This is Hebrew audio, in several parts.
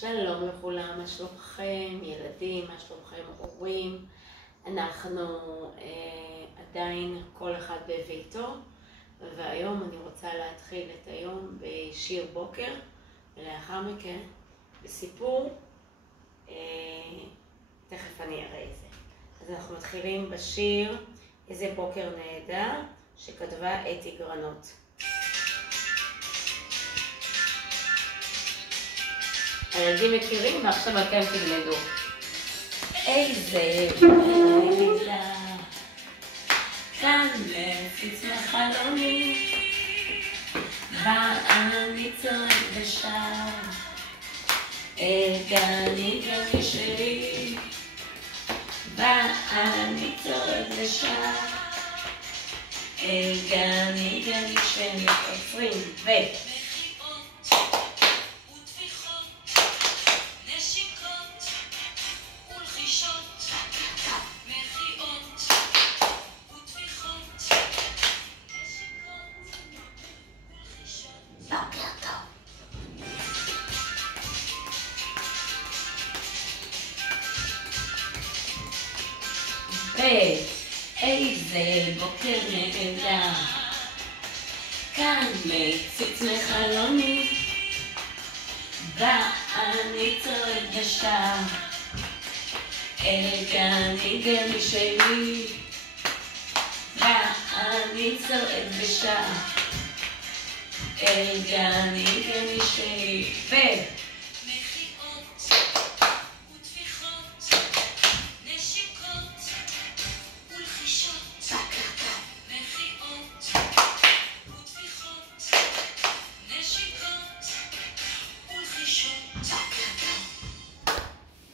שלום לכולם, מה שלומכם ילדים, מה שלומכם הורים? אנחנו עדיין כל אחד בביתו, והיום אני רוצה להתחיל את היום בשיר בוקר, ולאחר מכן בסיפור, תכף אני אראה את זה. אז אנחנו מתחילים בשיר איזה בוקר נהדר שכתבה אתי גרנות. הילדים מכירים ועכשיו אתם תלמדו. איזה לילה כאן מפיץ מחלומי, ואני צועק ושר גני גני שלי, ואני צועק ושר גני גני שלי. עוצרים ו... איזה בוקר נהדר כאן מציץ מחלומי, ואני צועק ושר גני גני שלי, ואני צועק ושר גני גני שלי.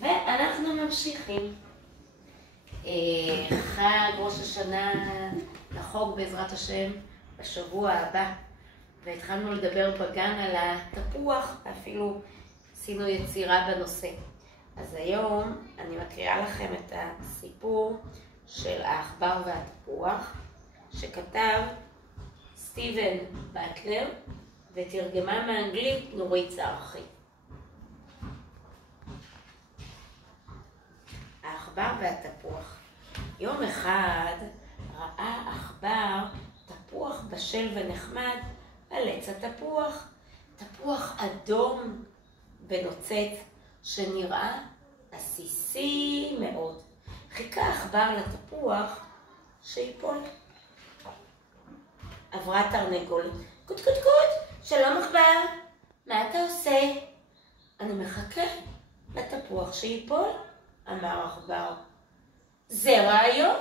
ואנחנו ממשיכים. חג ראש השנה לחוג בעזרת השם בשבוע הבא, והתחלנו לדבר בגן על התפוח, אפילו עשינו יצירה בנושא. אז היום אני מקריאה לכם את הסיפור של העכבר והתפוח שכתב סטיבן באטלר ותרגמה מאנגלית נורית זרחי. העכבר והתפוח. יום אחד ראה עכבר תפוח בשל ונחמד על עץ התפוח. תפוח אדום ונוצץ שנראה עסיסי מאוד. חיכה העכבר לתפוח שיפול. עברה תרנגולת. קוט קוט קוט, שלום עכבר, מה אתה עושה? אני מחכה לתפוח שיפול, אמר עכבר. זה רעיון,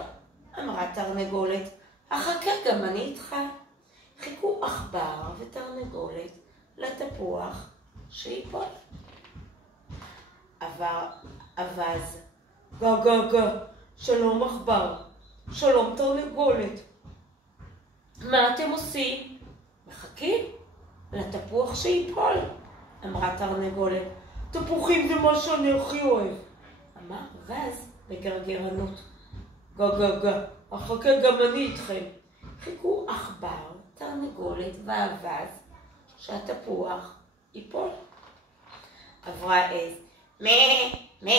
אמרה תרנגולת, אחכה גם אני איתך. חיכו עכבר ותרנגולת לתפוח שיפול. עבר אבז, גה גה גה, שלום עכבר, שלום תרנגולת, מה אתם עושים? מחכים לתפוח שיפול, אמרה תרנגולת. תפוחים זה מה שאני הכי אוהב, אמר אבז בגרגרנות. גה גה גה, אחכה גם אני איתכם. חיכו עכבר, תרנגולת ואבז שהתפוח ייפול. עברה עז, מה,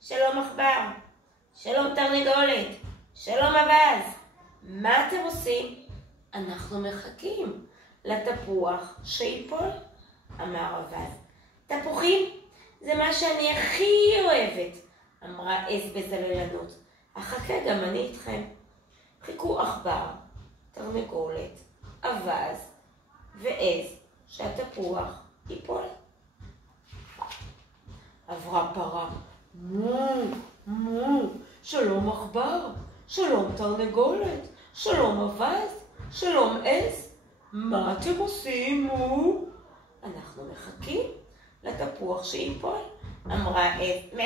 שלום עכבר, שלום תרנגולת, שלום אבז, מה אתם עושים? אנחנו מחכים לתפוח שיפול, אמר אבז. תפוחים זה מה שאני הכי אוהבת, אמרה עז בזללנות. אחכה גם אני איתכם. חיכו עכבר, תרנגולת, אבז ועז שהתפוח ייפול. עברה פרה, מו, שלום עכבר, שלום תרנגולת, שלום אבז, שלום עז, מה אתם עושים, מו? אנחנו מחכים לתפוח שיפול, אמרה עז.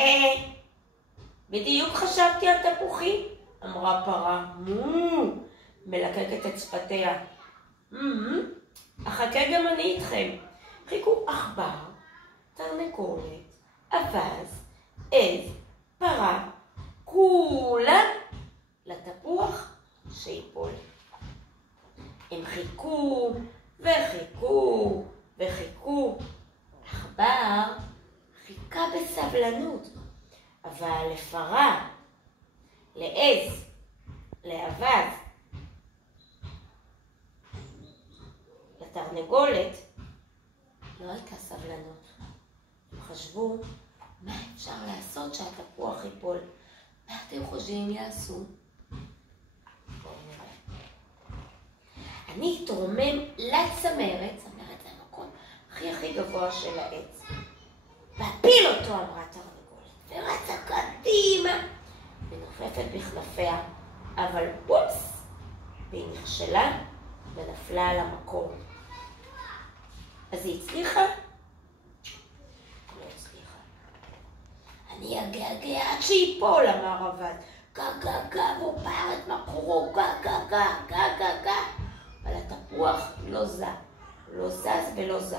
בדיוק חשבתי על תפוחים, אמרה פרה, מלקקת את שפתיה. אחכה גם אני איתכם. חיכו עכבר, תרנגולת, אבז, עז, פרה, כולם לתפוח שיפול. הם חיכו וחיכו וחיכו. עכבר חיכה בסבלנות, אבל לפרה, לעז, לאבז, לתרנגולת, לא הייתה סבלנות. הם חשבו, מה אפשר לעשות שהתפוח ייפול? מה אתם חושבים יעשו? בואו נראה. אני אתרומם לצמרת, צמרת זה המקום הכי גבוה של העץ. ואפיל אותו, אמרה תרנגולת, ורצה קדימה, ונופפת בכנפיה, אבל בופס, והיא נכשלה ונפלה על המקום. אז היא הצליחה? לא הצליחה. אני אגעגע עד שיפול, אמר אבז. גע, והוא פער את מקורו, גע. אבל התפוח לא זז ולא זז.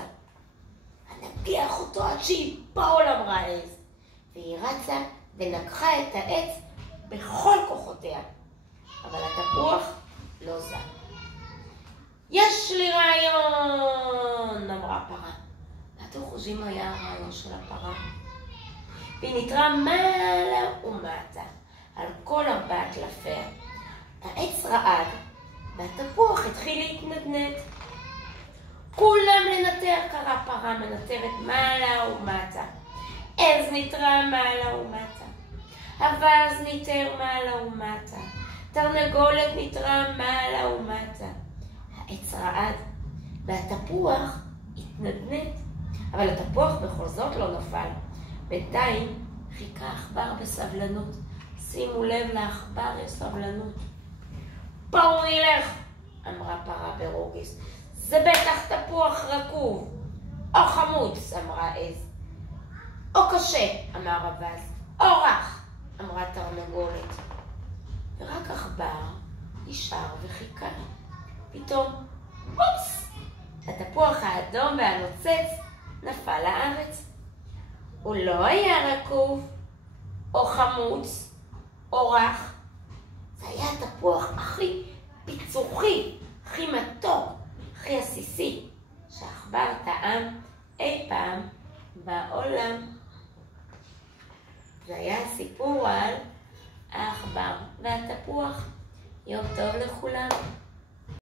נגיח אותו עד שיפול, אמרה העז. והיא רצה ונגחה את העץ בכל כוחותיה. אבל התפוח לא זז. יש לי רעיון, אמרה פרה. מה אתם חושבים היה הרעיון של הפרה? והיא נטרה מעלה ומטה על כל 4 קלפיה. העץ רעד והתפוח התחיל להתנדנד. כולם לנטר, קרא פרה, מנטרת מעלה ומטה. עז נטרה מעלה ומטה. אבז ניטר מעלה ומטה. תרנגולת נטרה מעלה ומטה. העץ רעד והתפוח התנדנד. אבל התפוח בכל זאת לא נפל. בינתיים חיכה עכבר בסבלנות. שימו לב, לעכבר יש סבלנות. בואו נלך, אמרה פרה ברוגז. זה בטח תפוח רקוב, או חמוץ, אמרה עז. או קשה, אמר אבז. או רך, אמרה תרנגולת. ורק עכבר נשאר וחיכה. פתאום, בופס! התפוח האדום והנוצץ נפל לארץ. הוא לא היה רקוב, או חמוץ, או רך. זה היה התפוח הכי פיצוחי, הכי מתוק, הכי עסיסי, שעכבר טעם אי פעם בעולם. זה היה סיפור על העכבר והתפוח. יום טוב לכולם.